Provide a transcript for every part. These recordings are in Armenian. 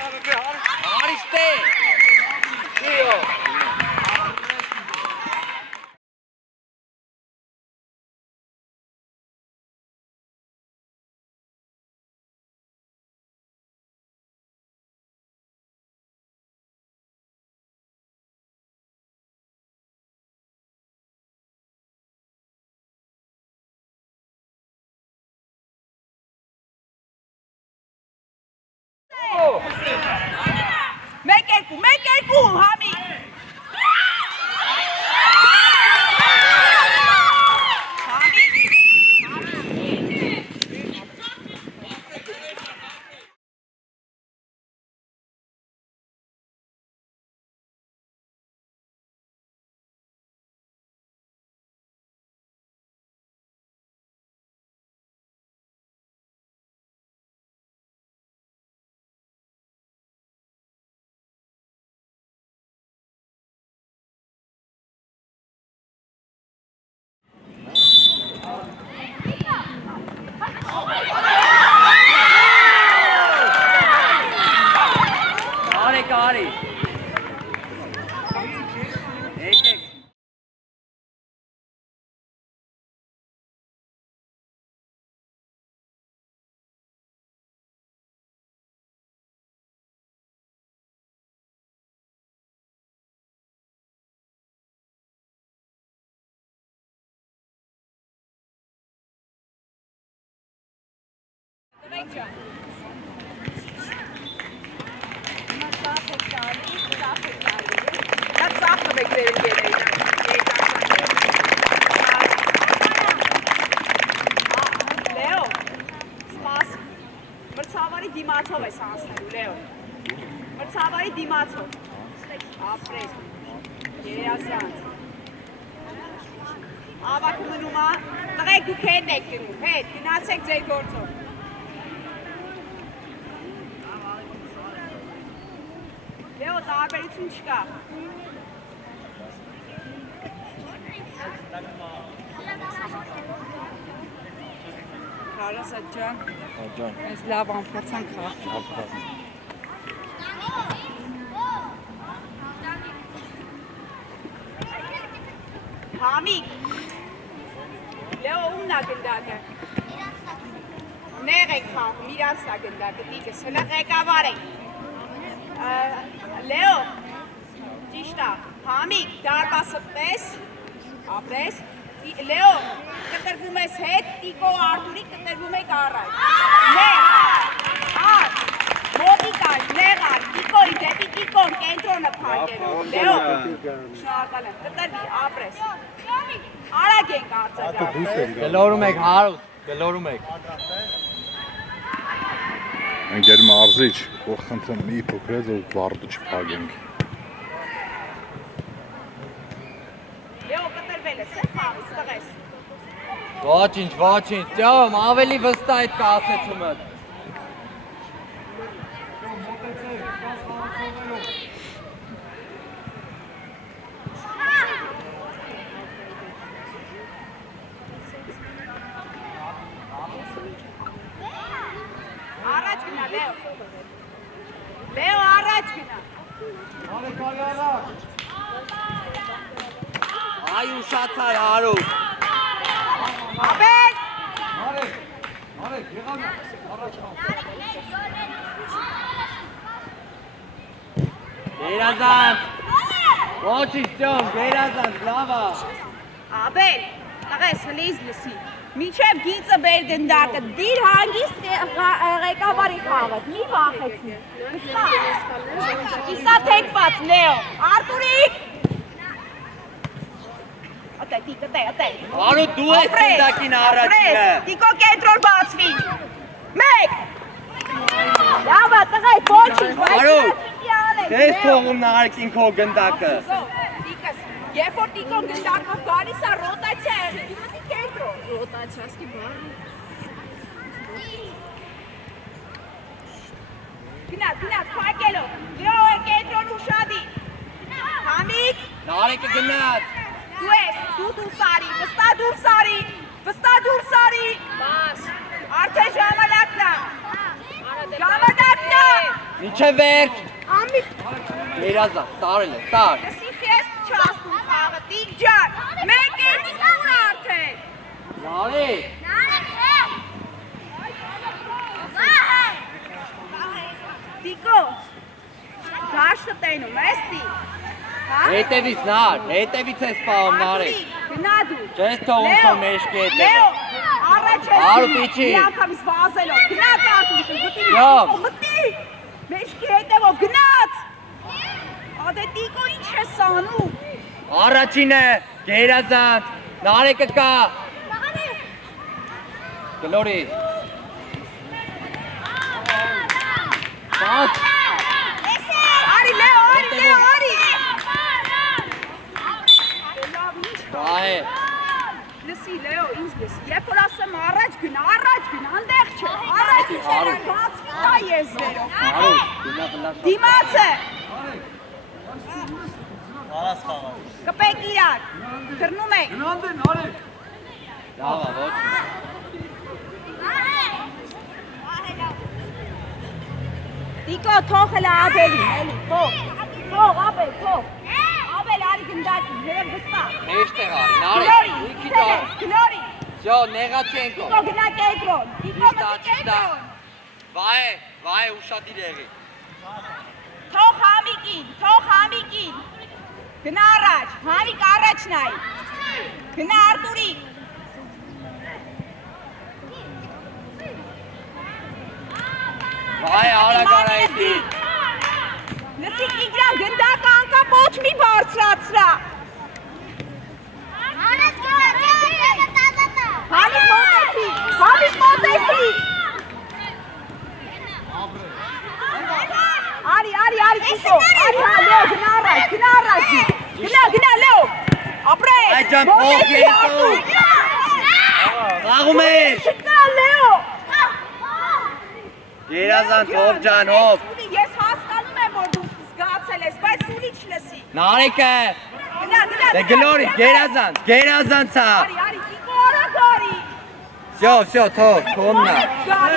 Արիստե։ Իո։ Make it cool, Hami. Leo, spas. Մրցավարի դիմացով ես անցնելու, Լեո։ Մրցավարի դիմացով։ Ապրես։ Երեասյանց։ Ավակը մնում է, տղեք դուք հետ եք գնում, հետ, գնացեք ձեր գործով։ Լեո, տարբերություն չկա։ Հարասատ ջան, ես լավ անփորձանք խաղացանք։ Համիկ, Լեո ումն է գնդակը։ Նեղ եք խաղում, իրանցն է գնդակը, տիկս, հլը ղեկավար եք։ Լեո, ճիշտ է, Համիկ, դարպասը պես, ապրես, Լեո, կտրվում ես հետ, Տիկո Արտուրի կտրվում եք առայ։ Նեղ, ար, մոտիկար, նեղար, Տիկոյի դեպի Տիկոն կենտրոնը պարկերով, Լեո, շնորհակալ եմ, կտրվի, ապրես։ Արագ ենք արձագանք։ Գլորում եք, հարուտ, գլորում եք։ Ընկեր մարզիչ, որ խնդրեմ մի փոքրեց ու վարտը չփակենք։ Լեո կտրվել ես, է խաղից տղես։ Ոչինչ, ճամ, ավելի վստահ այդ կասեցումը։ Առաջ գնա, Լեո։ Լեո, առաջ գնա։ Այ ուշացար, հարուտ։ Ապեր։ Գերազանց։ Ոչինչ, ճամ, գերազանց, լավա։ Աբել, տղես հլիզ լսի։ Միջև գիծը բեր գնդակը, դիր հանգիստ ղեկավարի խաղըտ, մի վախեցնի։ Իսա թեկված, Լեո, Արտուրիկ։ Ատե։ Հարուտ, դու ես գնդակին առաջինը։ Տիկո կենտրոն բացվի։ Մեկ։ Լավա, տղայ, ոչինչ, Հարուտ, քեզ թողում նահարկին քո գնդակը։ Երբ որ Տիկոն գնդակով գալիս է ռոտացիա եղել, իմացի կենտրոն։ Ռոտացիասկի բառ։ Գնաց, փակելով, Լեո է կենտրոն ուշադի։ Համիկ։ Նարեկը գնաց։ Դու ես, դու դուրս արի, վստահ դուրս արի։ Բաս։ Արդեն ժամանակն է։ Մինչև վերջ։ Ամի Երազա, տարել է, տար։ լսի քեզ չասում խաղը տիկ ջան մեկ է ուր արդեն Նարի։ Տիկո դաշտը տենում ես տի Հետևից նար, հետևից ես պահում նարի։ Գնա դու Չես թողում քո մեջքի հետևը։ Լեո առաջ ես Արու պիչի։ մի անգամից վազելով գնաց արտուր Յոմ։ մտի մեջքի հետևով գնաց Ադե տիկո ինչ ես անում Առաջինը, գերազանց, նարեկը կա։ Գլորի։ Բաց։ Արի Լեո արի Լեո արի Բայ։ Լսի Լեո ինձ լսի երբ որ ասեմ առաջ գնա այնտեղ չէ առաջ չէ բացի տա եզրերով Արու, գնա բլաշ։ Դիմացը Արաս խաղա։ կպեք իրար թռնում եք Լավա, ոչ։ Տիկո թող հլա աբելի էլի թող աբել թող Աբել արի գնդակի երբ վստա Մեջտեղ արի, նարի, մի քիչ արի։ Գլորի Всё, նեղացենկո։ Տիկո գնա կետրոն Տիկո Ճիշտ է, մտի ճիշտ է։ կետրոն Վայ, ուշադիր եղի։ Թող համիկին Գնա առաջ Համիկ առաջ նայ Գնա Արտուրիկ Վայ, արագ արայտի։ Լսի Տիգրան գնդակը անկապ ոչ մի բարձրացրա Համիկ մոտեցի Արի Տիկո Արի Լեո գնա առաջ Գնա Լեո ապրես Այ ջան, փող երկու։ Աղում ես։ Գնա Լեո Գերազանց, հով ջան, հով։ Ես հասկանում եմ որ դու զգացել ես բայց սուրիչ լսի Նարեկը։ Գնա Դե գլորի, գերազանցա։ Արի Տիկո արագ արի Всё, թող, քոննա։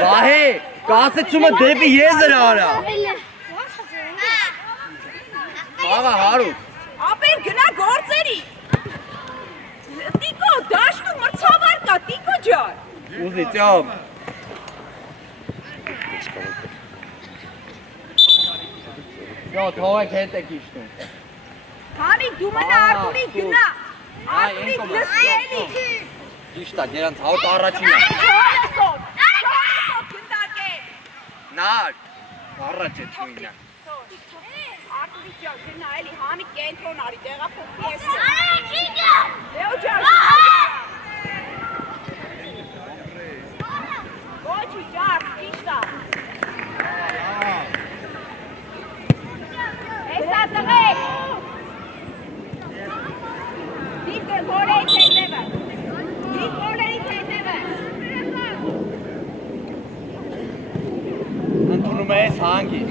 Վահե, կասեցումը դեպի եզր արա։ Աղա հարուտ։ Ապեր գնա գործերի Տիկո դաշտում մրցավար կա Տիկո ջան Ուզի, ծյոմ։ Всё, թողեք հետ եք իշտում։ Համիկ դու մնա Արտուրիկ գնա Արտուրիկ ինքո լսի էլի Ճիշտ է, դրանց հաուտ առաջինը։ Չորեսով գնդակ է Նար, առաջ է թույնը։ Արտուրիկ ջան գնա էլի Համիկ կենտրոն արի տեղափոխի ես Լեո ջան Ոչի ջան ճիշտ է Հեսա տղեք Դիպը գորեի թեթևը Դիպ գորերի թեթևը Ընդունում ես հանգիր։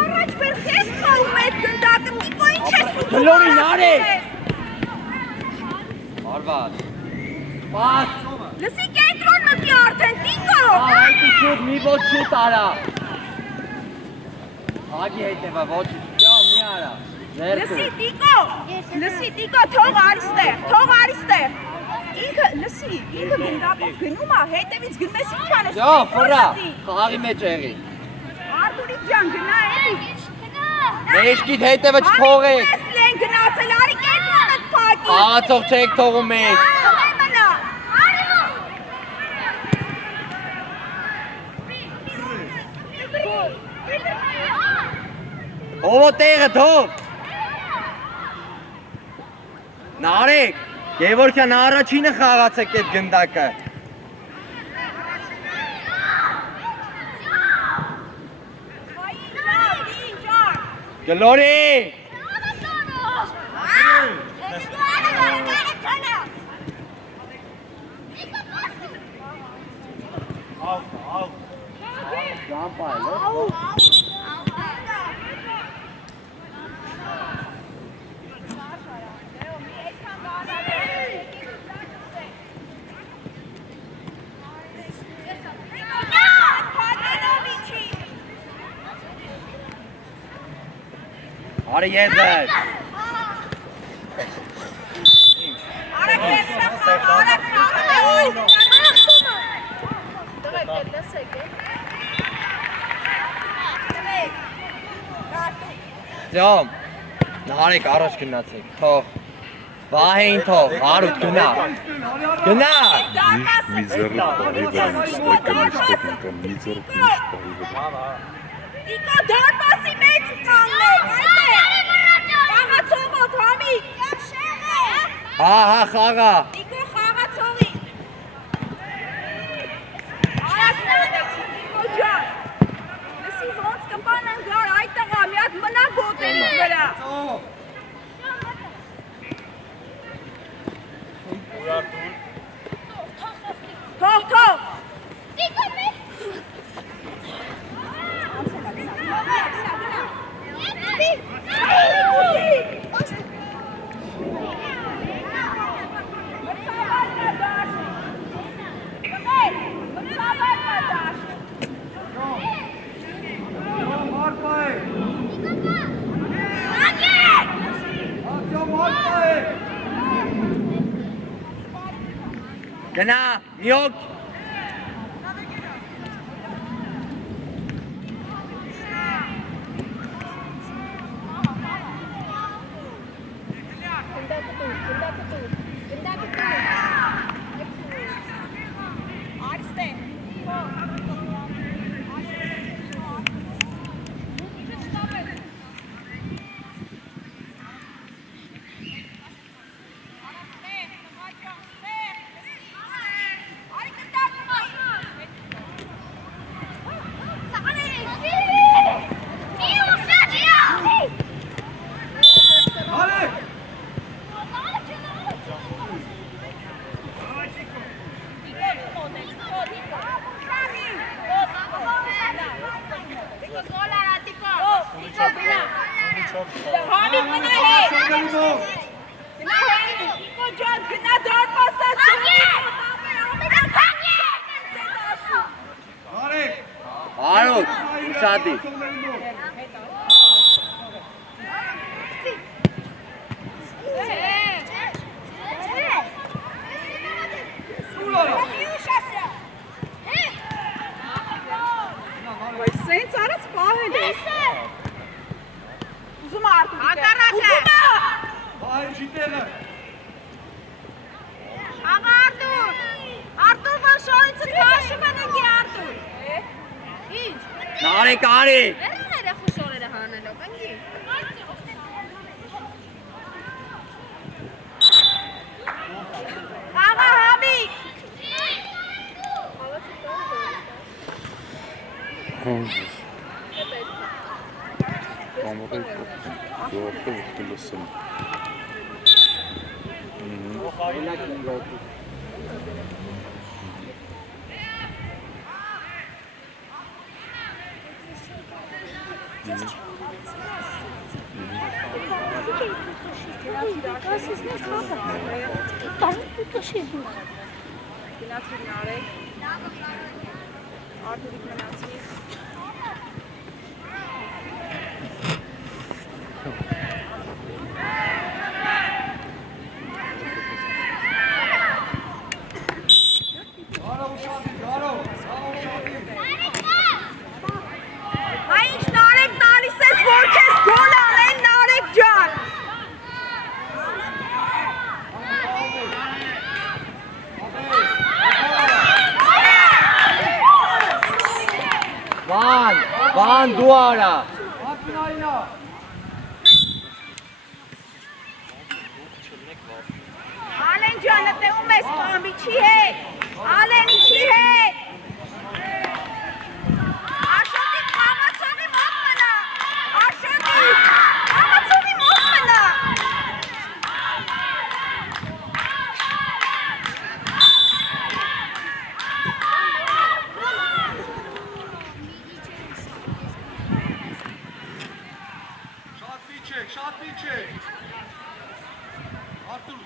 Առաջ բեր քեզ խաղում այդ գնդակը Տիկո ինչ ես ուզում Գլորի նարի։ Արված։ Բաց։ Լսի կենտրոն մտի արդեն Տիկո Այդի շուտ, մի ոչ շուտ արա։ Ագի հետևա, ոչ շուտ, մի արա։ Լսի Տիկո թող արիստեղ Ինքը լսի ինքը գնդակով գնում է հետևից գնում ես ինչ անես Всё, ֆրա, խաղի մեջ եղի։ Արտուրիկ ջան գնա էլի Մեջքիդ հետևը չթողեք։ Լեն գնացել արի կենտրոնը փակի Խաղացող չեք թողում մեզ։ Մնա Ովո տեղը թող։ Նարեկ, Գևորգյան առաջինը խաղացեք այդ գնդակը։ Գլորի։ Արի եզեր։ Արեք վերցրը խաղը, արեք խաղը, Լեոն։ Դրեք, լսեք, Դրեք, գարտու։ Ձյոմ, նահարեք առաջ գնացեք, թող, վահեին թող, հարուտ գնա, գնա, մի ձեռը պահի վրա նստեք, նստեք ընկան, մի ձեռը պահի վրա։ Իկո դարպասի մեջ կանգնեք, այդեղ, խաղացողոտ, համիկ, հա, խաղա, Իկո խաղացողի, արակ նանեցի, Իկո ջան, լսի ոնց կպանեն գար այդտեղա, մի հատ մնա գոտերի վրա, թող, գնա, միոք, Համիկ մնա հետ, գնա հետ, Իկո ջան, գնա դարպասացում, հարուտ, շատի, Սենց արած պահել ես, ուզում արդու, վահեն չի տեղը, Աղա Արտուր, Արտուր որ շոյիցը քաշում են ընկի Արտուր։ Ինչ, նահարեք արի, վերան երեխու շորերը հանելով, ընկի։ աղա Համիկ, Ամրեք, դուարդը ուղտը լսեմ։ գնացիր նարեք, արդուրիկ մնացիր, Հայինչ նարեք տալիս ես, որ կեզ գոլ անեն նարեք ջան, վան դու արա, Ալեն ջանը տեղում ես պամի չի հետ, Ալենի չի հետ, Աշոտիկ խաղացողի մոտ մնա, Աշոտիկ խաղացողի մոտ մնա, շատ միչեք, Արտուր,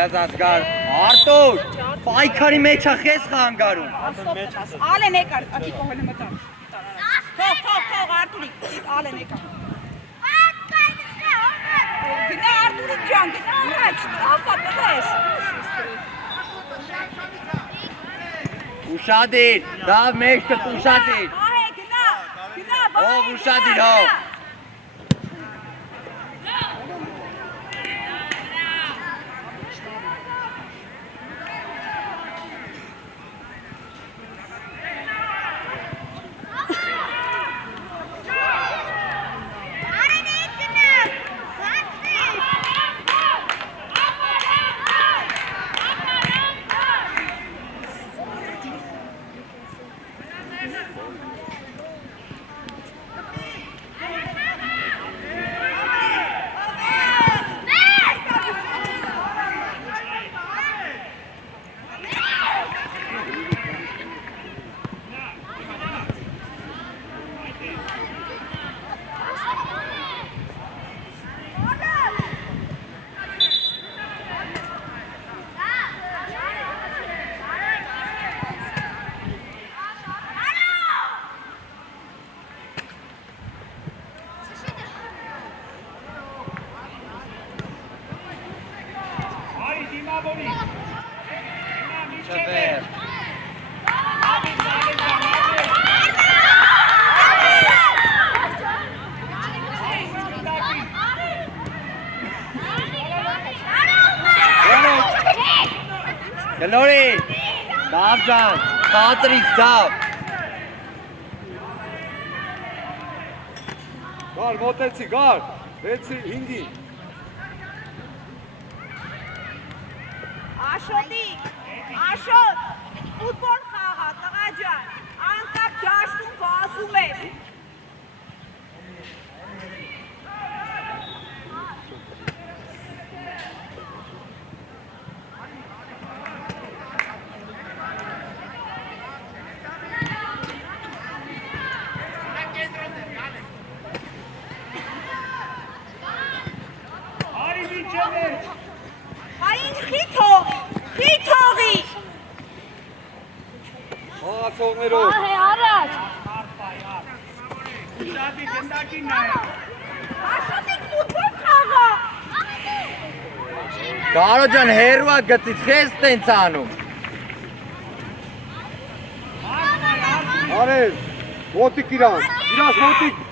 երազած գար, Արտուր, պայքարի մեջ է խես խանգարում։ Ալեն եկար, ատիկո հոլը մտան։ Թող, Արտուրիկ, ալեն եկար։ Գնա Արտուրիկ ջան, գնա առաջ, տրաֆա տղես։ Ուշադիր, դավ մեջը ուշադիր։ Ահե, գնա, Հով ուշադիր, հով։ Շվեր։ Գլորի, դավ ջան, խատրից դավ։ Գար, մոտեցի, գար, 6-5-ի։ Աշոտ, ֆուտբոլ խաղա, տղա ջան, անկապ դաշտում վազում էր։ Այն խիթողի։ Մաղացողներով։ Ահե առաջ։ Աշոտիկ ֆուտբոլ խաղա։ Կարո ջան, հերուա գծից խես տենց անում։ Արև, մոտիկ իրանց, մոտիկ։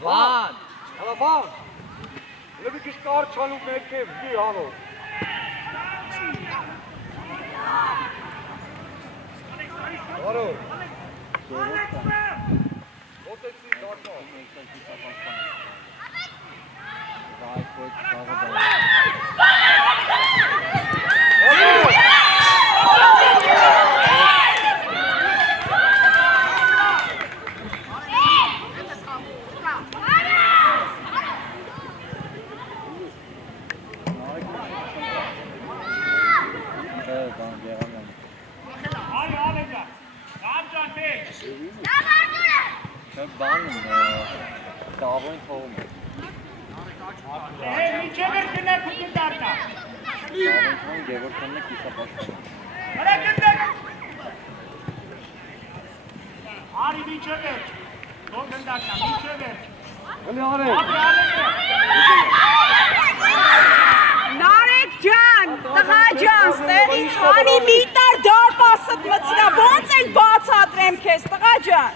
Վան, Հալավան, լվի կիշ կար չանուկ ներքև, գի հանով։ Արով։ Մոտեցի, դարմա։ Բանում, դավոյն թողում է։ Մինչև էր գնակ ու գնդարնա։ Դավոյն թողում գևորքանն է կիսապաշտում։ Հրա գնդակ։ Արի մինչև էր։ Թող գնդարնա, մինչև էր։ Հլի արև։ Նարեկ ջան, տղա ջան, ստեղից հանի միտար դարպասըտ մծրա, ոնց էլ բացատրեմ քեզ, տղա ջան։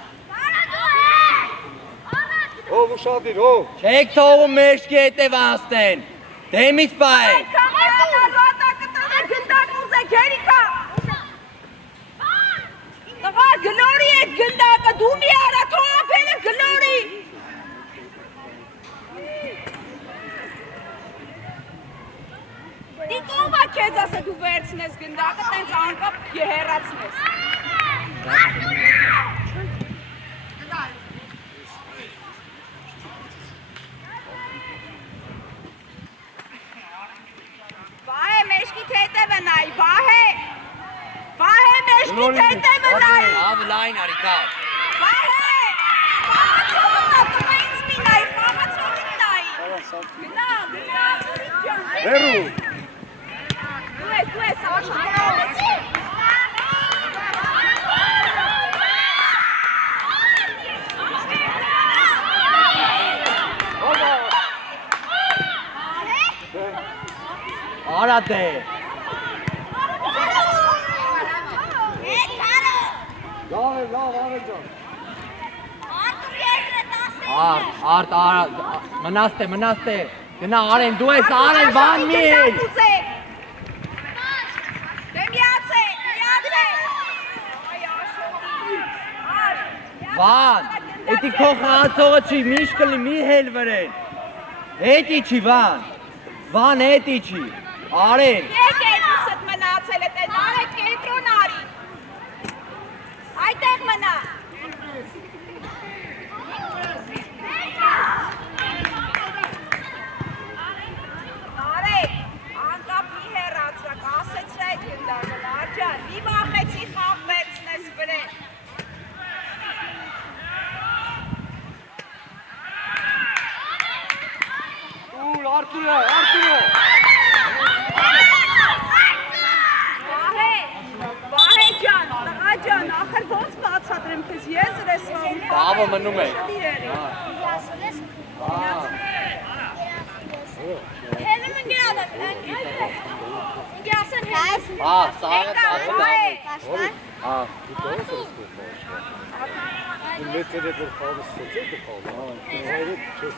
Հով ուշադիր, հով։ Չեք թողում մեջքի հետև անցնեն, դեմից պահեք։ Տղա գլորի էդ գնդակը, դու մի արա, թող ապելը գլորի։ դու վերցնես գնդակը, տենց անկապ հեռացնես։ Վահե, մեջքի թետևը նայ, Վահե։ Վահե, մեջքի թետևը նայ։ Ավ լայն արի կավ։ Վահե, խաղացողը նա, տղա ինձ մի նայ, խաղացողին նայ։ Գնա, Հերու։ դու ես, աշխարհալեցի։ Արա դե։ Լավ, ջան։ Արդ, մնաս տե։ Գնա Արեն, դու ես Արեն, Վան միել։ Դե միացե։ Վան, էտի քո խաղացողը չի, միշկլի մի հել վրեն։ Հետի չի Վան, Վան հետի չի, Արեն։ Եկ էդուսըտ մնացել է, տեն արետ կենտրոն արի։ Այդեղ մնա։ Արետ, անկապ մի հեռացրակ, ասեցրա այդ գնդակը, լարջան, մի վախեցի խաղ վերցնես վրեն։ Ուր, Արտուրը։ Վահե ջան, տղա ջան, ախր ոնց բացատրեմ քեզ, ես ես վաղ։ Բավը մնում է։ Սաղը Մեծ էր որ խաղը ստացել դու խաղը։ Հայրը չես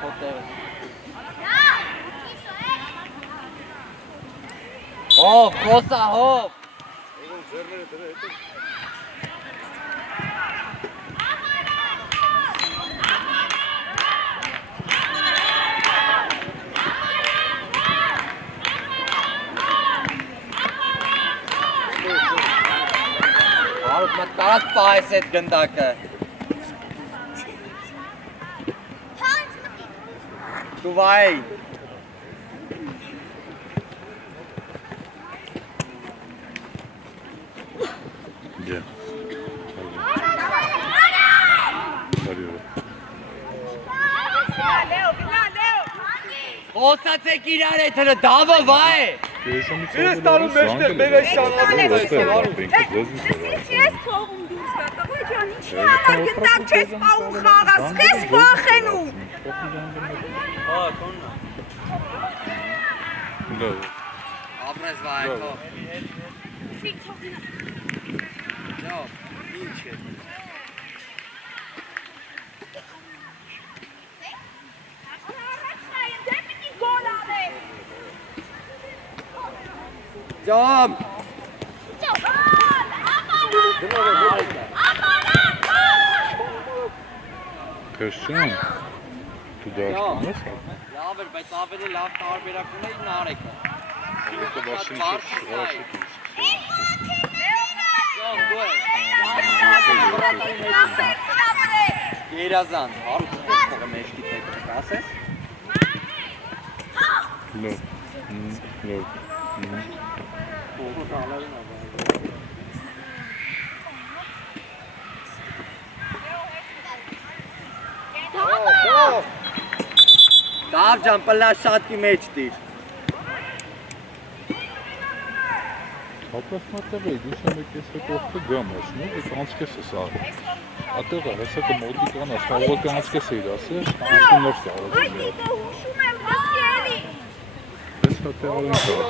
քոտերը։ Հով, խոսա, հով։ ձեռները դրա հետ։ Արուտ մատ կարած պահես էդ գնդակը։ Դու վայ։ Где? Խոսացեք իրար հետ հրը, դավը վայ։ Ես տալու մեջտեղ մեր այս շանազով Ես թողում դուրս գա, տղա ջան, ինչի համար գնդակ չես պահում խաղաս, քեզ վախենում։ Ապրես վայ, թող։ Լավ, ինչ է։ Ջամ։ Քրշան, դու դաշտում ես։ Լավ էր, բայց ավելի լավ տարբերակ ունեի Նարեկը։ Դու բաշին շղաշիկ ես։ Ջամ, դու ես։ Երազան, հարուտ ուղղը մեջքի թեպը, ասես։ Լավ, լավ։ Դավ ջան, պլաշ շատկի մեջ դիր։ Հապրաս մատավեի, դուս եմ եք ես հետ ողքը գամ ասն ու եք անցկես ես աղը։ Ատեղա, հեսա կը մոտի կան ասն, աղվակը անցկես էիր ասը, ուսում նոր սաղը։ Այդ դիտը հուշում եմ բասիելի։ Ես հատեղալ են շաղը։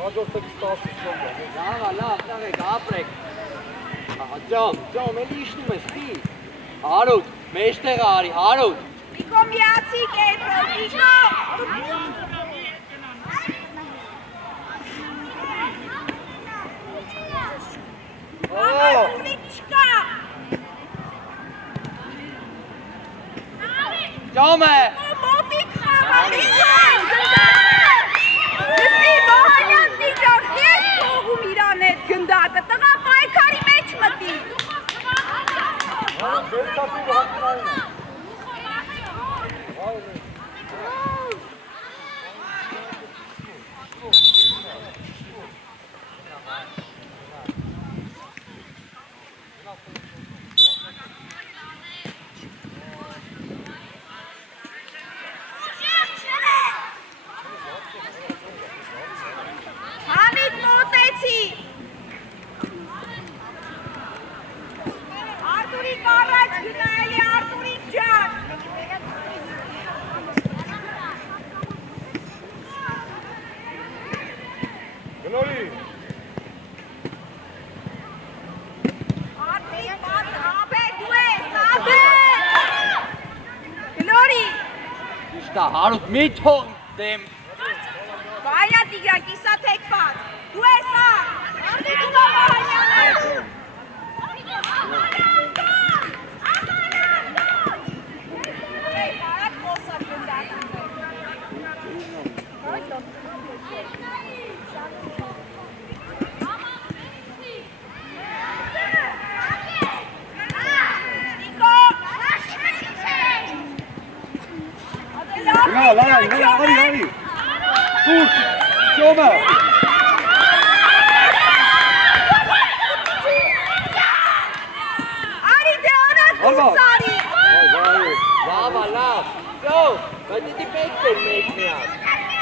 Հաջորդը կստասի չոմ։ Լավ, տաղեք, ապրեք։ Ջամ, էլի իշնում ես, խի։ Հարուտ, մեջտեղը արի, հարուտ։ Նիկո միացի կենտրոն, Նիկո։ Ահա, ուրիշ չկա։ Ճոմը։ Մոպիկ խաղալիք են, Լսի Վահանյան տիջան, ես թողում իրան էդ գնդակը, տղա պայքարի մեջ մտի։ Համիդ մոտեցի։ Արտուրիկ առաջ գնա էլի Արտուրիկ ջան։ Գնորի։ Արտուրիկ աբեր դու ես, աբեր։ Գլորի։ Ճիշտ է, հարուտ մի թող դեմ։ Վահանյան Տիգրան կիսա թեքված։ Դու ես ար։ Արտուրիկ Վահանյան։ Բարակ խոսար գնդակը։ Արի։ Տուրք, ճոմը։ Արի դե անակ դուսարի։ Լավ, լավ։ Ճոմ, բայց դի պետք է մեկ միած։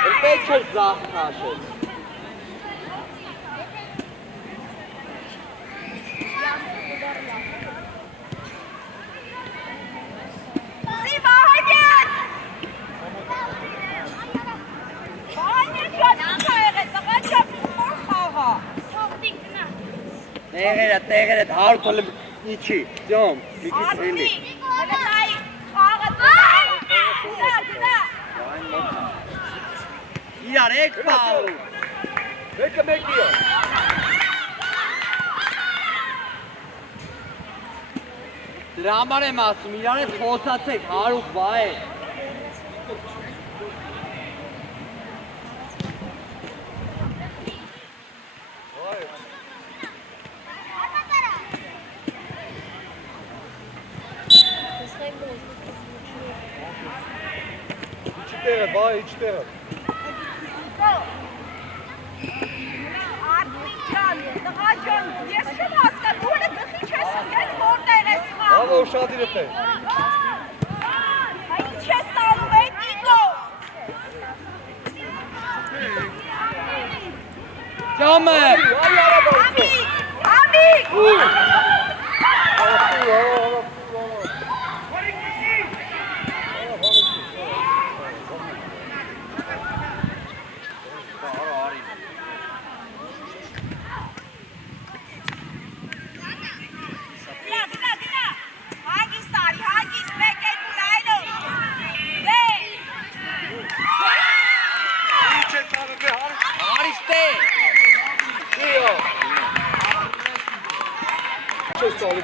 Էլ պետք է զախ քաշել։ Սի Վահանյան։ Վահանյան շատ ինքա եղեց, տղա չապ մոր խաղա։ Տեղերը հարուտ հլը իչի, ճոմ, մի քիչ էլի։ Հələ նայի խաղը գնա։ Իրար եկ պաղու։ Մեկը մեկի է։ Դրա համար եմ ասում, իրար հետ խոսացեք, հարուտ վա է։ Իչ տեղը։ Արտուրիկ ջան, տղա ջան, ես չեմ հասկանում, դու հələ գլխի չես ընկել, որտեղ ես խաղում։ Լավ ուշադիր է։ Ինչ ես անում է Տիկո։ Ճոմը։ Համի։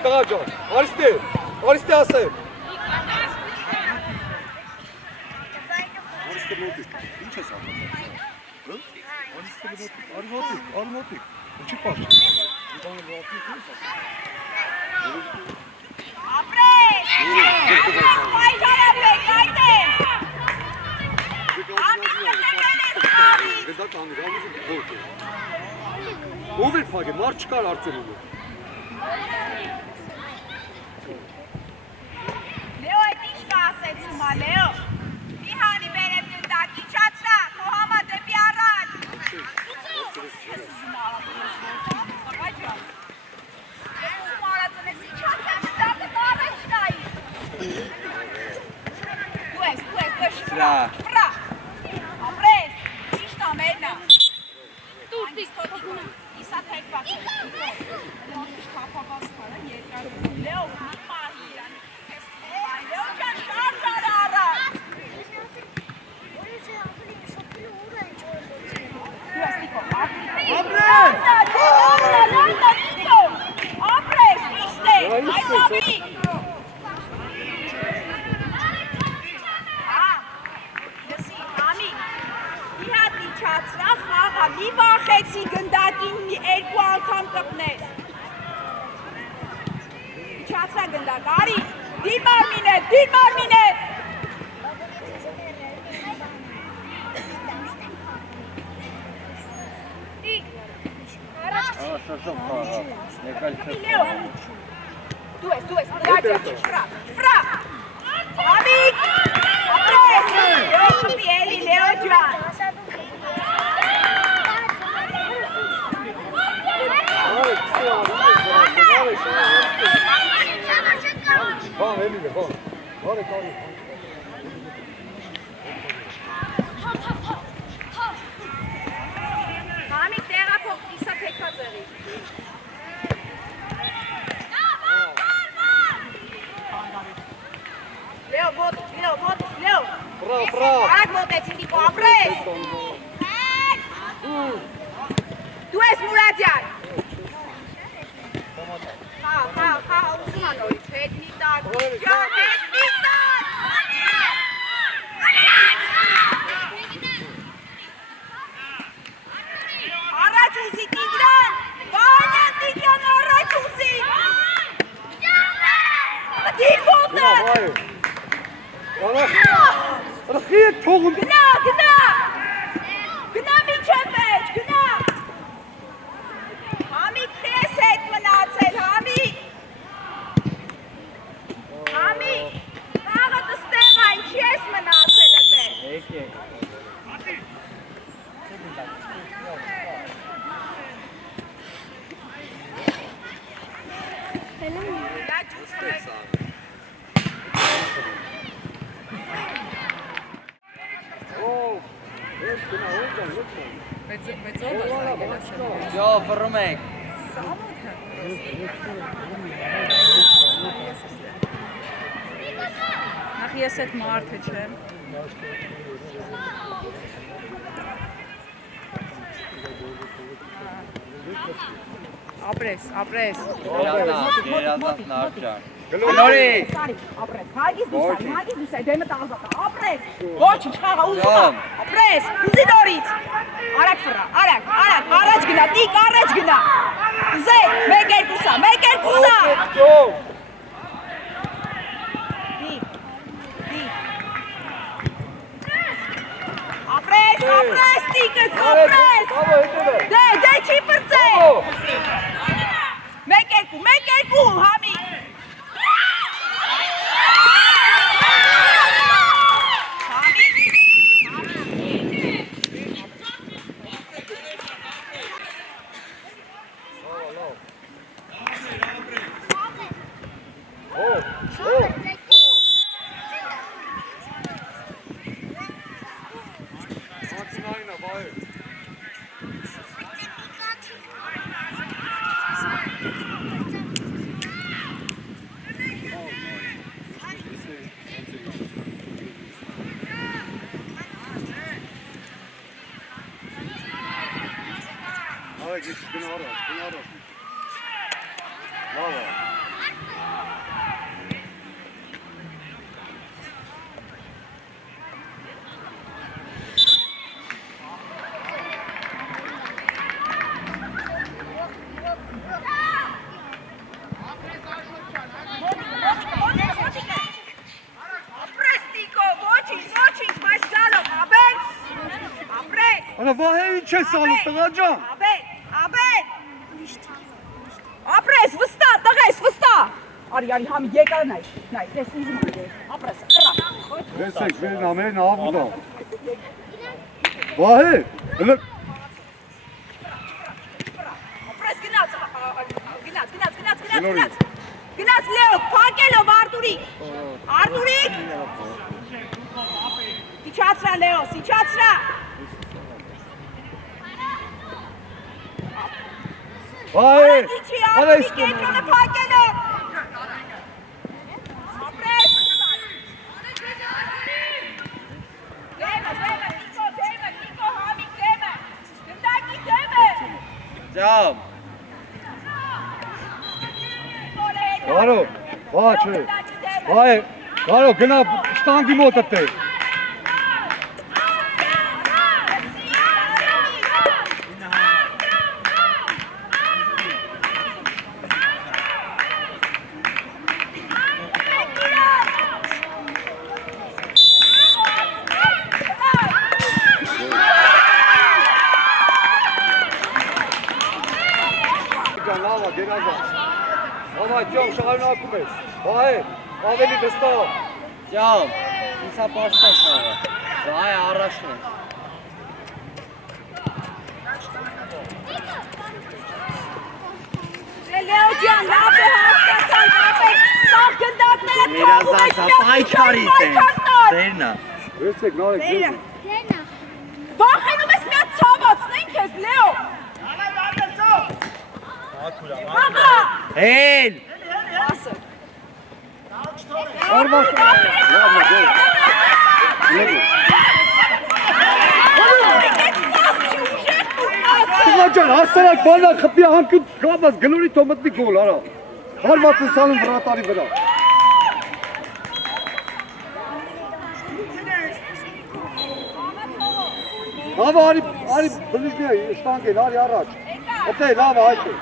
Տղա ջան, արիստե ասեմ։ Արիստե մոտիկ, ինչ ես անում։ Արիստե մոտիկ, ինչի պաշտ։ Ապրես, պայքարապեք, այդեն։ Ով էր փակել, մարդ չկար արծելու։ Լեո այդ ինչ ասեցում ա, Լեո։ Մի հանի բերև գնդակ, իջացրա, քո համա դեպի առաջ։ Ես ուզում արածնես, իջացրա գնդակը առաջ նայի։ Դու ես, շպրա, ապրես, ճիշտ ամենա։ Տուտիկ, իսա թեկված է, լոքիշ կապաբաս կարը, երկար, Լեո, մի պահի իրան, Լեո ճան շարժ արա առաջ։ Դու ես Տիկո, ապրես, ճիշտ է, այս ապրի։ Ասեցի գնդակին մի երկու անգամ կպնես։ Իջացրա գնդակ, արի, դիր մարմինետ, դիր մարմինետ։ Դու ես, դրաջա, ֆրա, Համիկ, ապրես, եոշպի էլի, Լեո ջան։ Vamos, Emílio, vamos. Bora, corre. Համիկ տեղափոխ, իսա թեքա ձեղի։ Լեո, ոտ, Լեո։ Ֆրա։ Արագ մոտեցին դիպո, ապրես։ Դու ես Մուրադյան։ Խա, ուսումա նորից, հետ մի տակ, ջան, հետ մի տակ։ Առաջ ուսի, Տիգրան, Վանյան Տիգրան, առաջ ուսի։ Դիր ոտը։ Ռխի թողում։ Գնա միջև մեջ, գնա։ Համիկ քեզ հետ մնացել, Համիկ, խաղը ստեղ այն, չի ես մնացել էտեղ։ Եկեք։ Դա ջուստեք։ Ջո, վռում եք։ Նախ ես այդ մարդը չեմ։ Ապրես։ Երազանց նարճան։ Գլորի։ Ապրես, հագիս դուսայ, դեմը տազատա, ապրես, ոչինչ խաղա ուզումա, ապրես, ուզի նորից, արագ ֆրա, առաջ գնա, տիկ, առաջ գնա, ուզե, մեկ երկուսա, ապրես, տիկս, ապրես, դե չի պրծե, մեկ երկու, Համիկ, Վահե ինչ ես անում, տղա ջան։ Աբեն։ Ապրես, վստահ, տղես, վստահ։ Արի, Համիկ, եկա նայ, տես ուզում է, ապրես, կրա։ Տեսեք, վերին ամեն ավուդա։ Վահե, հլը։ Ապրես, գնաց, Լեո, պակելով, Արտուրիկ։ Իչացրա, Լեոս, իչացրա։ Վահե, արես կենտրոնը պակելով։ Ապրես։ Նիկո, Համիկ, դեմը, գնդակի դեմը։ Ջամ։ Կարո, վա չէ, վահե, կարո, գնա շտանգի մոտը տեր։ Ջան, շարունակում ես։ Վայ, ավելի վստահ։ Ջան, ինձա պաշտպան շարը։ Վայ, առաջն է։ Լեո ջան, լավ է հասկացանք, ապեք, սաղ գնդակները թողում եք պայքարի տեն, ձերնա։ Վերցեք, նարեք, ձերնա։ Վախենում ես միատ ծավացնենք ես, Լեո։ Հաղա։ Հել։ Ասը։ Արվախ, լավ, ձեր։ Ջան, հասարակ բանա խփի հանքը կլաբած գլորի թող մտնի գոլ, արա։ Հարված է սանում վրատարի վրա։ Լավ, արի բլիժնի է, շտանգ են, արի առաջ։ Օտե, լավ, հայտ է։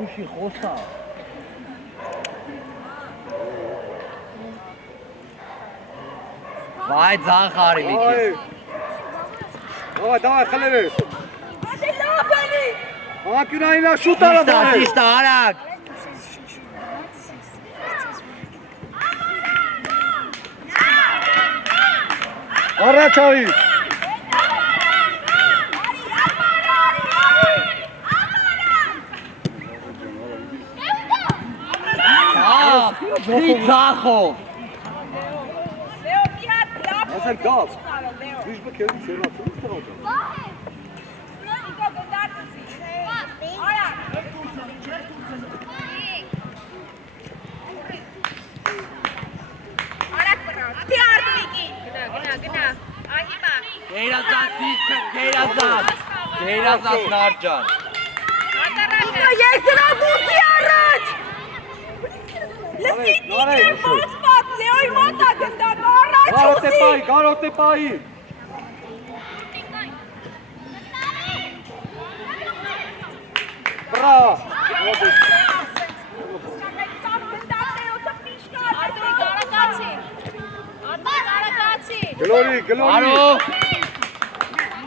Ուսի խոսա։ Վայ, ձախ արի մի քիչ։ Давай, խլերես։ Անկյունայինա շուտ արա բարել։ Ճիշտ է, արագ։ Առաջ արի։ Մի ձախով։ Լեո, մի հատ լավ։ Ասել գավ։ Դիշբը քեզի ցերացում ես տղա ջան։ Նիկո գնդակցի։ Արա։ Արա կրա։ Դի արդյունքի։ Գնա։ Ահիմա։ Գերազած նարջան։ Նիկո, ես դրա դուսի առաջ։ Լսի, Նիկո, ոնց պատ, Լեոյի մոտ է գնդակ, առաջ ուսի։ Գարոտ է պայի։ Բրա։ Գլորի։ Արո։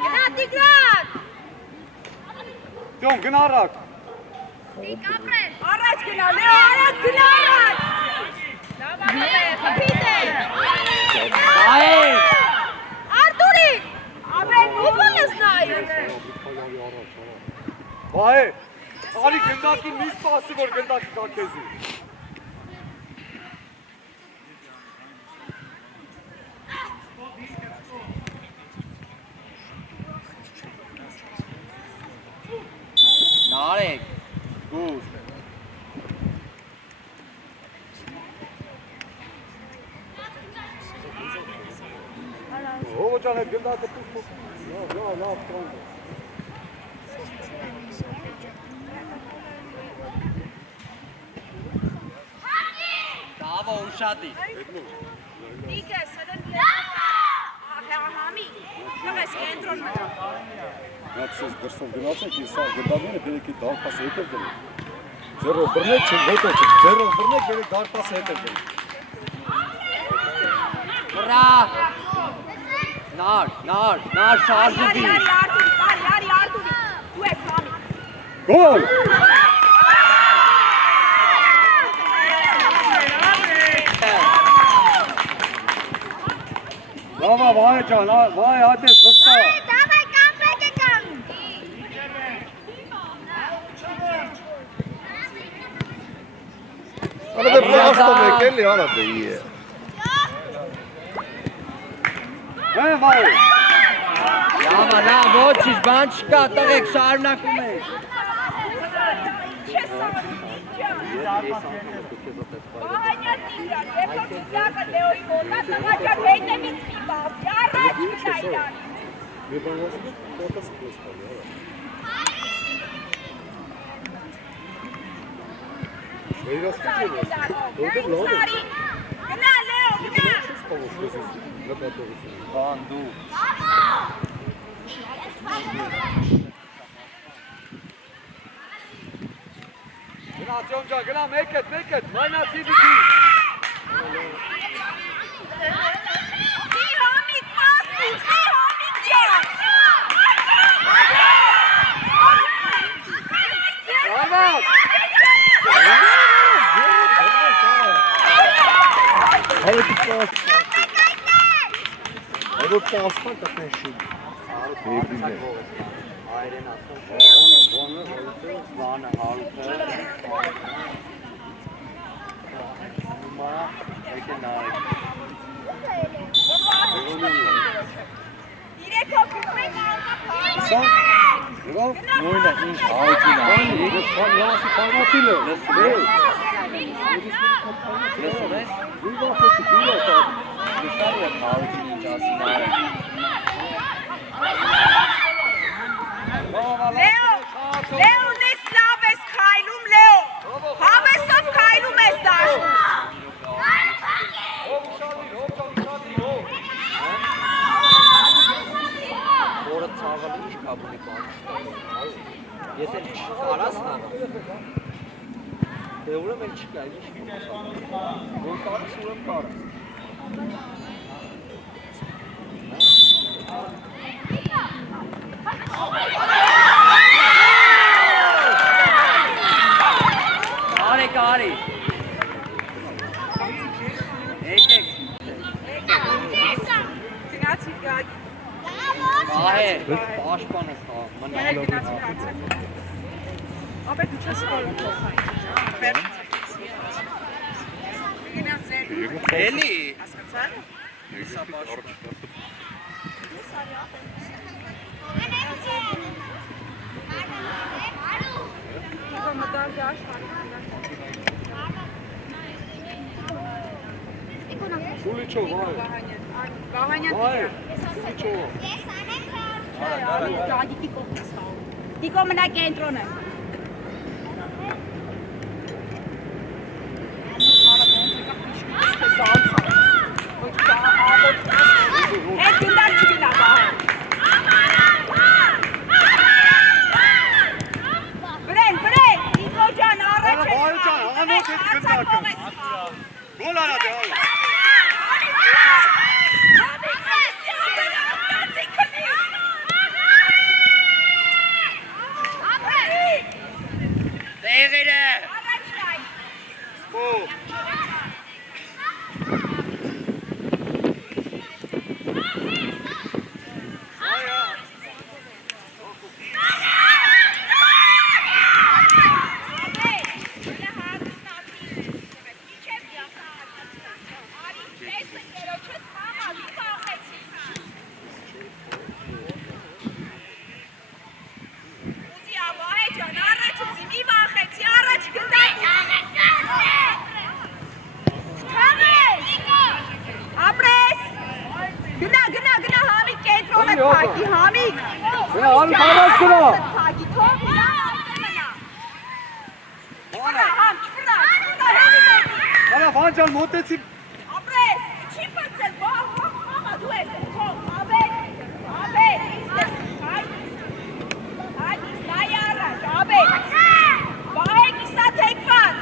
Գնա Տիգրան։ Ջոն, գնա առակ։ Առաջ գնա, Լեո, առաջ գնա առաջ։ Խփիտ է։ Այ։ Արտուրի։ Ապրեն ուպում ես նայում։ Վայ, արի գնդակին մի սպասի, որ գնդակի կա քեզի։ Նարեկ։ Գուզ։ Հովո ջան, այդ գնդակը տուս։ Լավ, տրանք։ Դավո ուշադի։ Նիկը, սրն համի։ Նվես կենտրոն մտա։ Նացես դրսով գնացեք, ես սա գնդակները բերեք դարպասը հետև դրեք։ Ձերով բռնեք, հետո չեք, ձերով բռնեք, բերեք դարպասը հետև դրեք։ Բրա։ Նար շարժվի։ Արի Արտուրի, դու ես համի։ Գոլ։ Լավա, վայ ջան, վայ, հատես վստահ։ Давай, կամպեկ է կամ։ Արա դե պրաստո մեկ էլի, արա դե իե։ Վայ։ Լավ, ոչինչ, բան չկա, տղեկ շարունակում եք։ Չես անում, Վահանյան Տիգրան, երբ որ գնդակը Լեոյի մոտա, տղա ջան, հետևից մի բացի, առաջ գնա իրանից։ Գնա, Լեո, գնա։ Բան դու։ Գնա Ջոն ջան, գնա մեկ էդ, լայնացի դիքի։ Համիկ մասնի, Համիկ ջան։ Արված։ Այդ պասպան կտեն շուտ։ Եբինը։ Այրեն ասում։ Վանը հարուքը։ Մա եկե նայ։ Իրեք հոգում են Սա։ Եղավ։ Նույնը ինչ հարուքին է։ Լասի խանացիլը։ Լսում ես։ Դու վախեցի, դու եկա։ Լսար եմ հարուքին ինչ ասին արը։ Լեո, դες լավ ես քայլում, Լեո։ Հավեսով քայլում ես դաշտում։ Որը ցավալի ինչ կապի բան։ Եթե կարաս նա։ Դե ուրեմն չկա, ինչ միտք։ Որ կարաս ուրեմն կարաս։ Կարի։ Եկեք։ Գնացի գալ։ Ահե, պաշտպանը ստա, մնա։ Ապա դու չես կարող փոխել։ Էլի։ Հասկացա՞ր։ Իսա պաշտպան։ Մտար դաշ Շուլիչով, այ։ Գահանյան Գադիկի կողմից հաղում։ Դիկո մնա կենտրոն է։ Հետ գնդար չգնա բահը։ Վրեն, Դիկո ջան, առաջ ես։ Բարի ջան, անոց հետ գնդակը։ Գոլ արա դե այ։ Տեղերը։ Համիկ Արմարած գնա։ Արա վանջան մոտեցի։ Ապրես, չի պրծել, բաղ, դու ես, թող, ավետ, հայտ, նայ առաջ, ավետ, բաղեք իսա թեկված։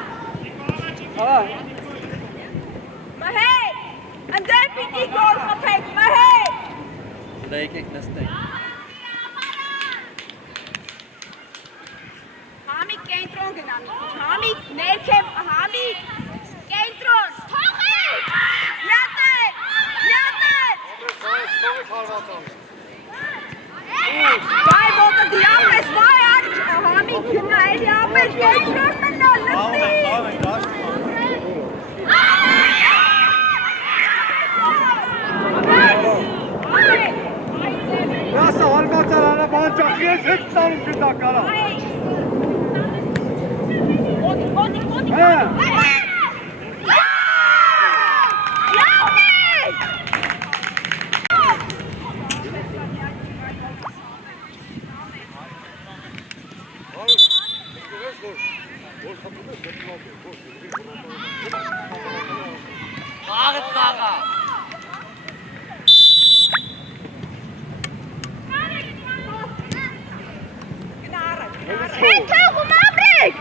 Մհեկ, ընդեր պիտի գոլ խփեք, մհեկ։ Դա եկեք նստեք։ Համիկ կենտրոն գնա մի քիչ, Համիկ ներքև, Համիկ կենտրոն, թողեք, լյատեք, վայ ոտը դի ապրես, վայ արիչ, Համիկ գնա էլի ապրես, կենտրոն մնա, լսի։ Նասա արմացար արա վանջան, ես հետ տանում գնդակ արա։ Ոդիկ, Խաղը խաղա։ Թողում ապրեք։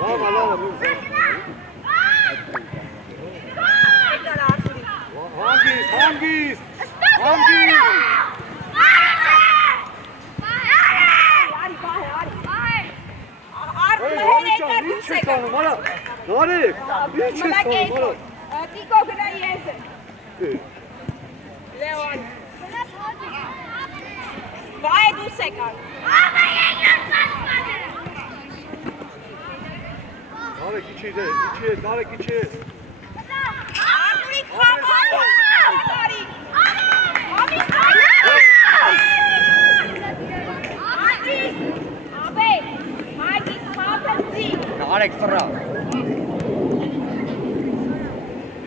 Լավ, հանգիստ։ Տիկո գնա ես եմ։ Լեոն։ Վայ դուս եկար։ Նարեկ իչի, նարեկ իչի։ Արմիկ խամար։ Աբե, մայգիս խապնձի։ Նարեկ սրա։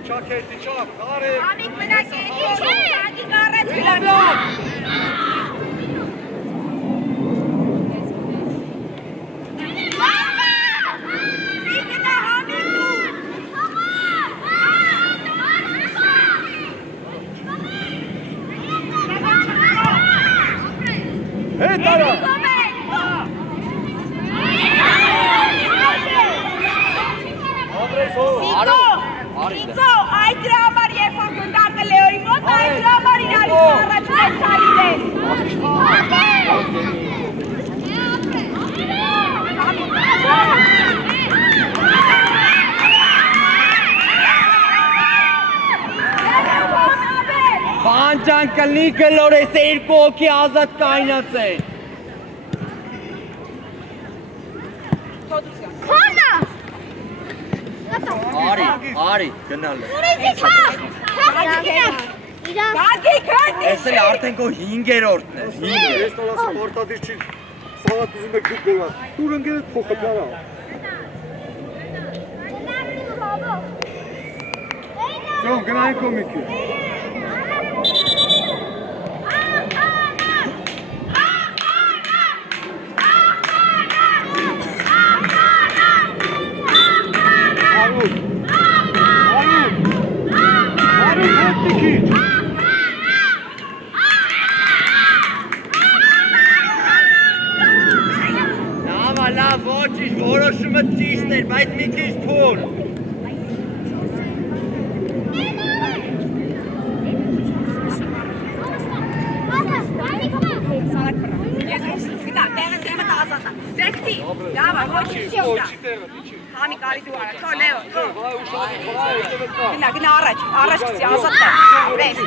Իչակ, նարեկ։ Ամիկ մնակ էդի չէ, ագիկ առեց գլանով։ Վիկնա համիկ դու։ Հետ արա։ Նիկո, այդ դրա համար երբ որ գնդակը Լեոյի մոտ, այդ դրա համար իրարից առաջ մեծ տալիս ես։ Բանջան կլնի գլորես երկու օքի ազատ կայնացեն։ Արի, գնալ է։ Գագիկ հատի։ Ես էլ արդեն քո 5-րդն է։ Ես նորաս պարտադիր չի սաղատ ուզում եք դուք գովա։ Դուր ընգերդ փոխը պյարա։ Ճոն, գնային կոմիքի։ Արուտ հետնիքի։ Լավ, ոչինչ, որոշումը ճիշտ էր, բայց մի քիչ փոլ։ Ես ռուսից գիտա, տեղը ազատ է։ Դեքտի, լավա, ոչինչ չուտա։ Համի կարի դու արա, թո Լեո, թո։ Գնա առաջ գցի, ազատ է, ապրես։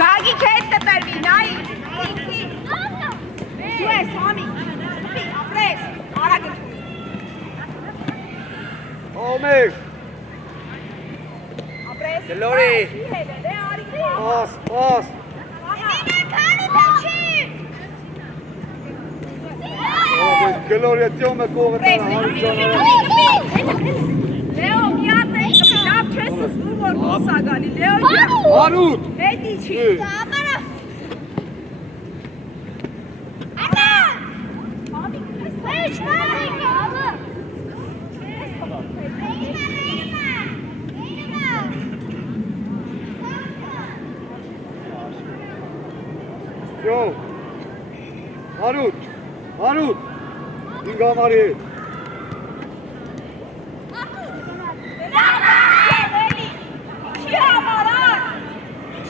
Գագիկ հետ տպերվի, նայի, ինքի։ Սու ես, համի, ապրես, արա գտու։ Ամեկ, Ապրես, Գլորի։ պաս։ Գլորի ետյոմ է կողը տարա, հարի ճանարա։ Լեո, միատ է, լավ չես զգում, որ դուսա գալի, Լեո, Արուտ։ հետի չի։ Յո, Արուտ, ինգ ամարի հետ։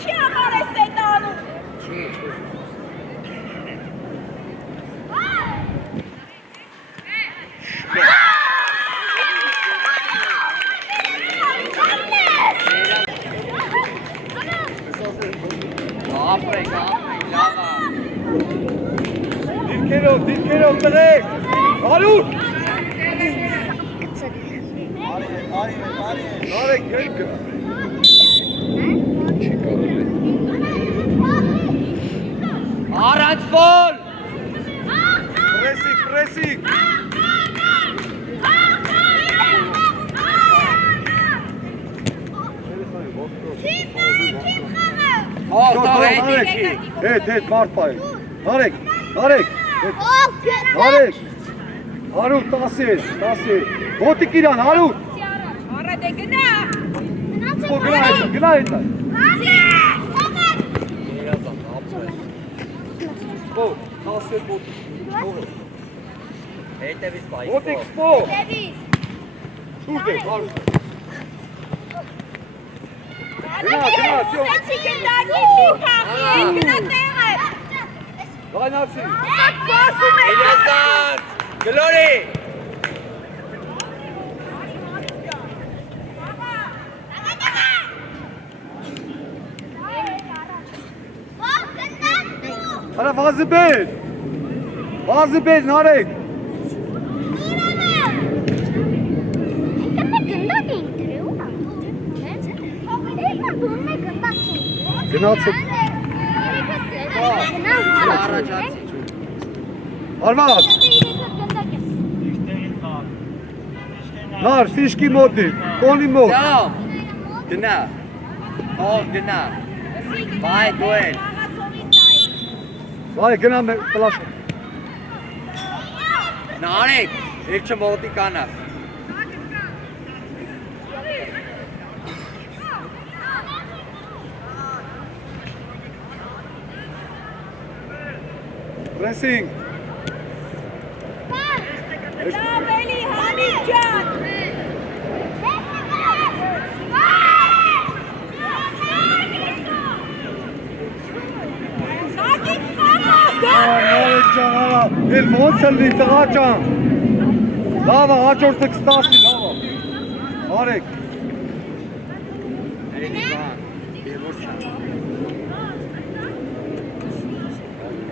Չի համար ես էտ անում։ Ապրեք, լավա։ Դիրքերով տրեք, Արուտ։ Նարեկ հետ գնա։ Առանց ֆոլ։ Պրեսիկ։ Թող Հետ, մարդ պայ։ Նարեկ, Արուտ, 10, հոտիկ իրան, Արուտ։ Առատ է գնա։ Գնա հետ։ Spor, 10 մոտիկ։ Հետևից բայ։ Մոտիկ spor։ Դեվիս։ Շուրջ է, հարուստ։ Գնա, ծյո։ Էցի գնդակի մի փախի է, գնա տեղը։ Լայնացի։ Սասում է։ Իրազատ, գլորի։ Արա վազի բեր։ Վազի բեր, նարեք։ Գնացեք։ Առաջացի։ Արված։ Նար, ֆիշկի մոտի, կոնի մոտ։ Դամ։ Գնա։ Թող գնա։ Բայ դու էլ։ Վայ, գնա մեր պլաշ։ Նարեկ, երջը մոտի կանաս։ Պրեսինգ։ Լավելի Համիկ ջան։ Սակից խաղա։ Նարեք ջան, արա, էլ ոնց լի տղա ջան։ Լավա, հաջորդը կստասի, լավա։ Նարեք։ Էլի բան, բևոր չան։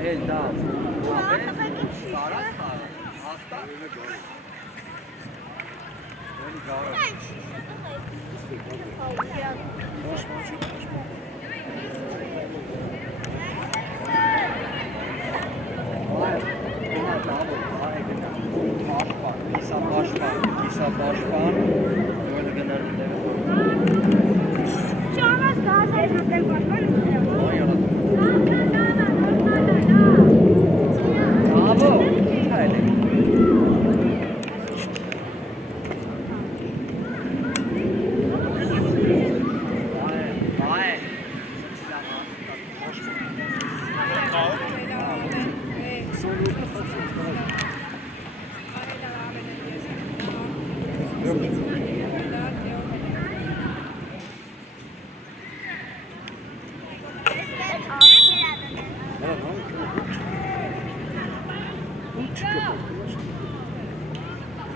Էլ դամ։ Սարած տարը, հաստա։ Էլի գարը։ Իսապաշպան, որը գնար Bravo! Haydi. Vay.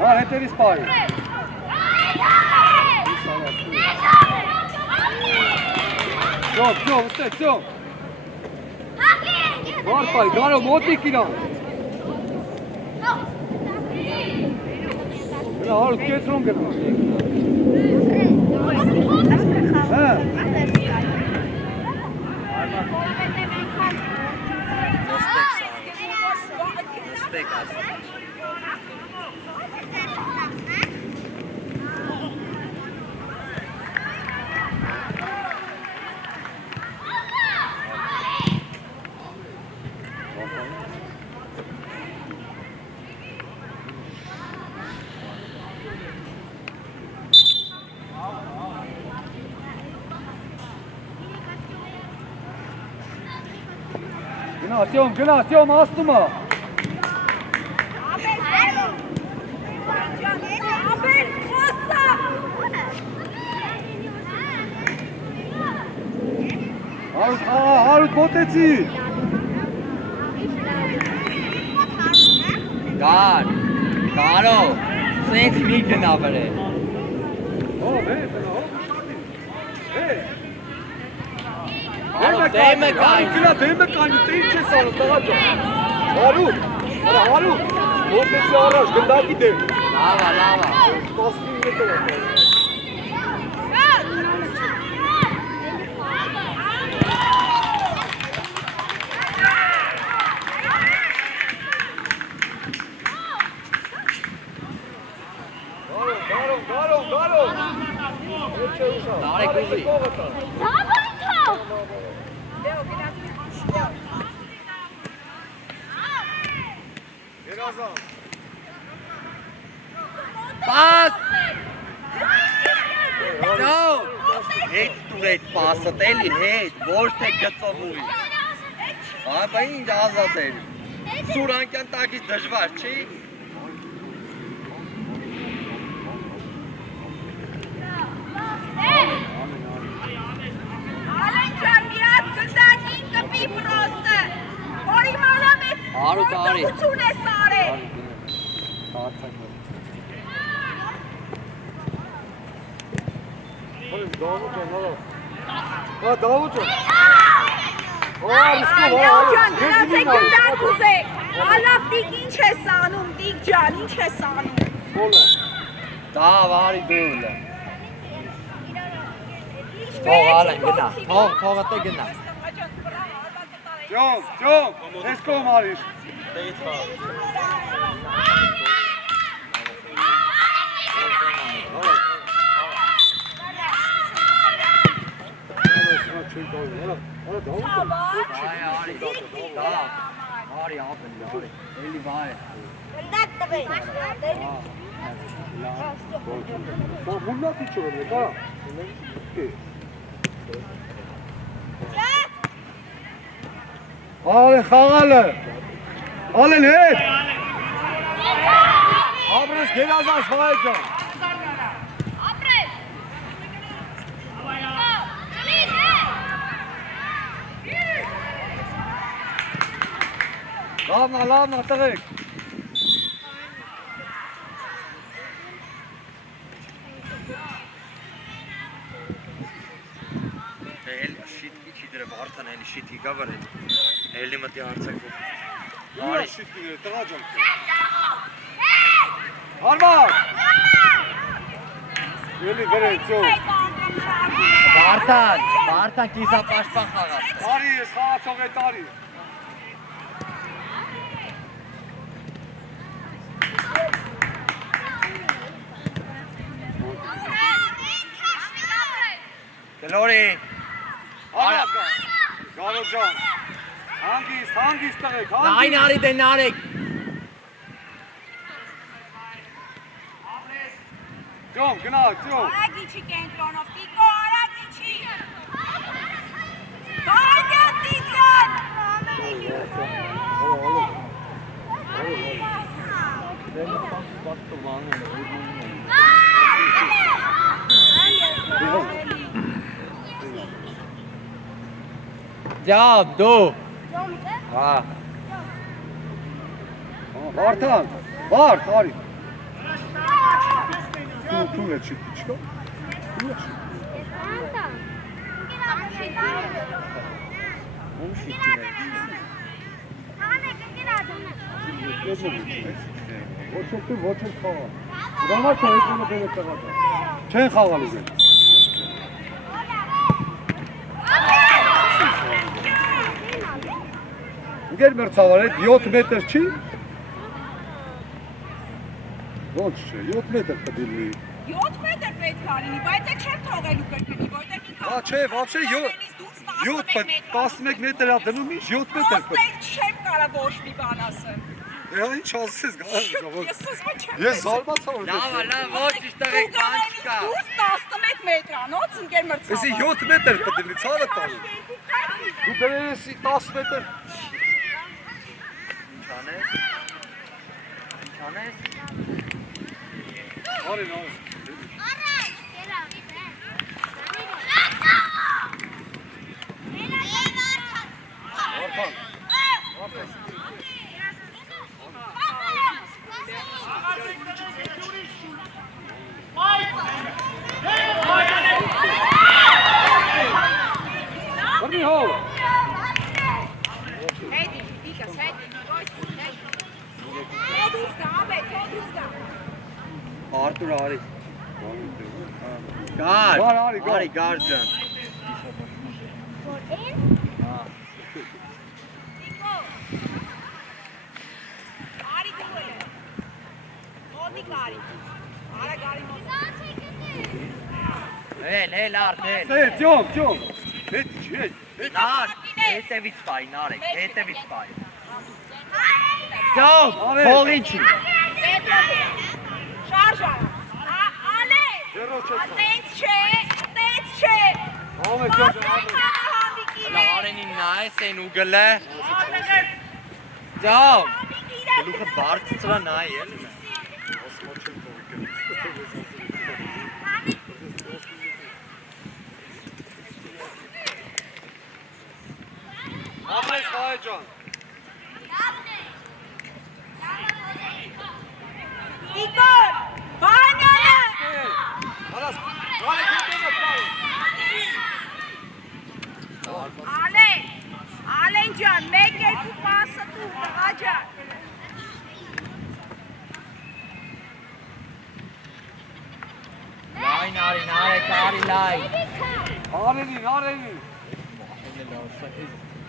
Հա, հետերից պայի։ Ծյոմ, ուստեք, ծյոմ։ Վար պայի, գարո, մոտիկ իրան։ Գնա, հարուտ, կետրոն գնա։ Հա։ Ստեկ ասա։ Գնա, ծյոմ, աստումը։ Ապել խոսա։ Հարուտ մոտեցի։ Կարո, սենց մի գնա վրե։ Հո, վեր, Կարո, դեմը կայն։ Գնա, դեմը կայն, թե ինչ ես անում, տղա ջան։ Հարուտ, մոտեցի առաջ, գնդակի դեմ։ Լավա։ 15 մետր է։ Գարո։ Նարեկ ուզի։ Երազան։ Պաս։ Ճով։ Հետ տուր այդ պասը, տելի հետ, ոչ թե գծով ուղի։ Բա ինչ ազատ էր։ Սուրանքյան տակից դժվար չի։ Ալենջան մի հատ գնդակին կպի պրոստը, որի մանամ է գործողություն է սարել։ Ալենջան դրացեք գնդակ ուզեք, ալավ դիք ինչ է սանում, դիք ջան, ինչ է սանում։ Դա վարի դուլը։ Թող ալեն գնա, թող տե գնա։ Ջոն, ես կողմ արիշ։ Արի ապն, արի, էլի վայ։ Գնդակ տվեք։ Մուննատի չորն է, դա։ Ալեն խաղալը, ալեն հետ։ Ապրես գերազանց վայ ջան։ Լավնա, տղեք։ Էլ շիտի չի դրը վարդան էլի շիտի գավար էլի։ Էլի մտի արցակով։ Արի շիտի դրը, տղա ջան։ Հարմար։ Էլի վերեք ջոն։ Վարդան կիսապաշտպան խաղաց։ Արի ես խաղացող է տարի։ Գլորի։ Արած գարո ջան։ Հանգիստ տղեք, Նայն արի դե նարեք։ Ջոն, գնա, ջոն։ Արագիչի կենտրոնով, տիկո արագիչի։ Բարյա տիկյան։ Ջավ, դու։ Հա։ Վարդան, վարդ, արի։ Քուն է չի, չկա։ Ոչ էլ խաղա։ Դրանա կողեկումը դերը տղա։ Չեն խաղալ ուզել։ Ինգեր մրցավար է 7 մետր չի։ Ոչ չէ, 7 մետր կդիլի։ 7 մետր պետք է լինի, բայց այդ չեմ թողելու կրկնի, որտեղ ինքը Հա, չէ, вообще 11 մետր է դնում, ինչ 7 մետր պետք։ չեմ կարա ոչ մի բան ասեմ։ Ինչ ասես գալ։ Ես ասում չեմ։ Ես զարմացա որ։ Լավ, ոչ իստեղ կան չկա։ 11 մետրանոց ինգեր մրցավ։ Էսի 7 մետր կդնի, ցավը տալու։ Դու դերես 10 մետր։ Չանես։ Արի նո։ Արի հո։ Հետի, դիկս, հետի։ Թոդուստա, ապե, թոդուստա։ Արտուր արի։ Գար, Արի, գար ջան։ Արի դուել է։ Մոտիկ արի։ Արա գարի մոտ։ Էլ արդ, էլ։ Ջոն։ Հետ չի, հետ։ Նար, հետևից պայ, նարեք, հետևից պայ։ Ջոն, փողի չի։ Շարժա։ Ալե։ Ձերո չէ։ Տենց չէ։ Ո՞վ է Ասենք համիկի։ Լարենին նայես են ուգլը։ Ձամ։ Գլուխը բարձրա նայ էլի։ Ամես հայ ջան։ Igor, Vanyana! Alen ջան, մեկ երկու պասը դու տղա ջան։ Լայն արին, արեք, արի լայն։ Արենին։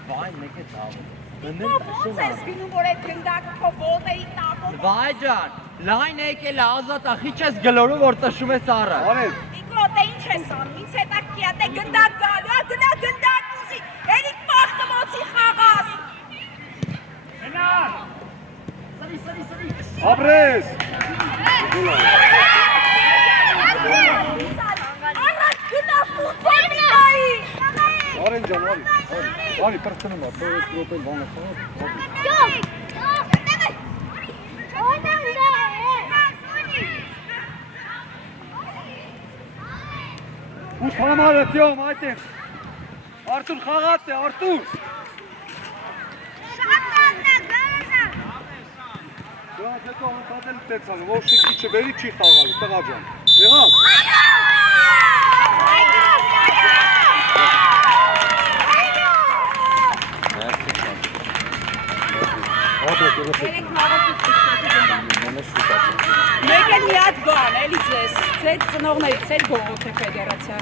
Վայն մեկ է ծավը։ Ո՞նց ես գնում, որ այդ գնդակը քո ոտերի տակով։ Վայ ջան, լայն եկել է ազատ ախի չես գլորու, որ տշում ես առը։ Արեն։ Igor, դե ինչ ես անում, ինձ հետաքրքիր է, դե գնդակ գալու, գնա գնդակ ուզի, երիք պախտմոցի խաղաս։ Գնար։ Ապրես։ Առաջ գնա ֆուտբոլ միայի։ Արեն ջան, արի պրծնում է, թողես գրոպեն բանը խաղաս։ Ուշ համարը տյոմ այդ եմ։ Արտուր խաղատ է, Արտուր։ Դրանց հետո հոթատել տեցանը, որ շիկի չվերի չի խաղալու, տղա ջան։ Եղավ։ Երեք մարդ մեկ էլ մի հատ բան, էլի ձեզ, ձեր ծնողներից էլ գողոք է ֆեդերացիա։